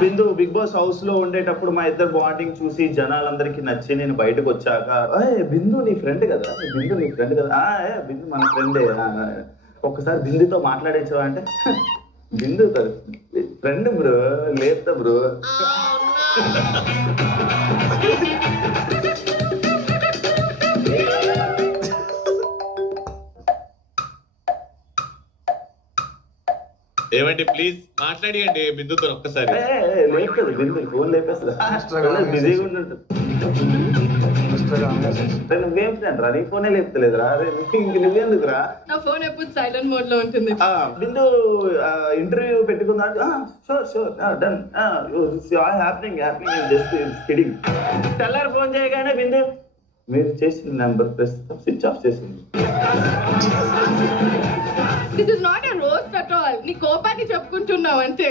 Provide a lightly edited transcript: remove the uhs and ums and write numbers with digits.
బిందు big boss house లో ఉండేటప్పుడు మా ఇద్దరు బాండింగ్ చూసి జనాలందరికీ నచ్చి నేను బయటకు వచ్చాక బిందు నీ ఫ్రెండ్ కదా, బిందు నీ ఫ్రెండ్ కదా, బిందు మన ఫ్రెండే, ఒక్కసారి బిందుతో మాట్లాడేసావా అంటే బిందు ఫ్రెండ్ బ్రో లేపుతా బ్రో. ఏమండి ప్లీజ్ మాట్లాడియండి బిందుతో ఒక్కసారి. లేపుతుంది బిందు, ఫోన్ లేపేస్తుంది, బిజీగా ఉంటుంటుంది. నువ్వేం ఫ్రెండ్ రా, నీ ఫోనే లేపుతలేదురా, ఇంక నువ్వేందుకురా? నా ఫోన్ ఎప్పుడు సైలెంట్ మోడ్ లో ఉంటుంది. బిందు ఇంటర్వ్యూ పెట్టుకుందా? Sure done, happening just kidding. తెల్లారి ఫోన్ చేయగానే బిందు మీరు చేసిన నెంబర్ ప్రస్తుతం స్విచ్ ఆఫ్ చేసింది. This is not a roast at all. నీ కోపాన్ని చెప్పుకుంటున్నావు అంతే.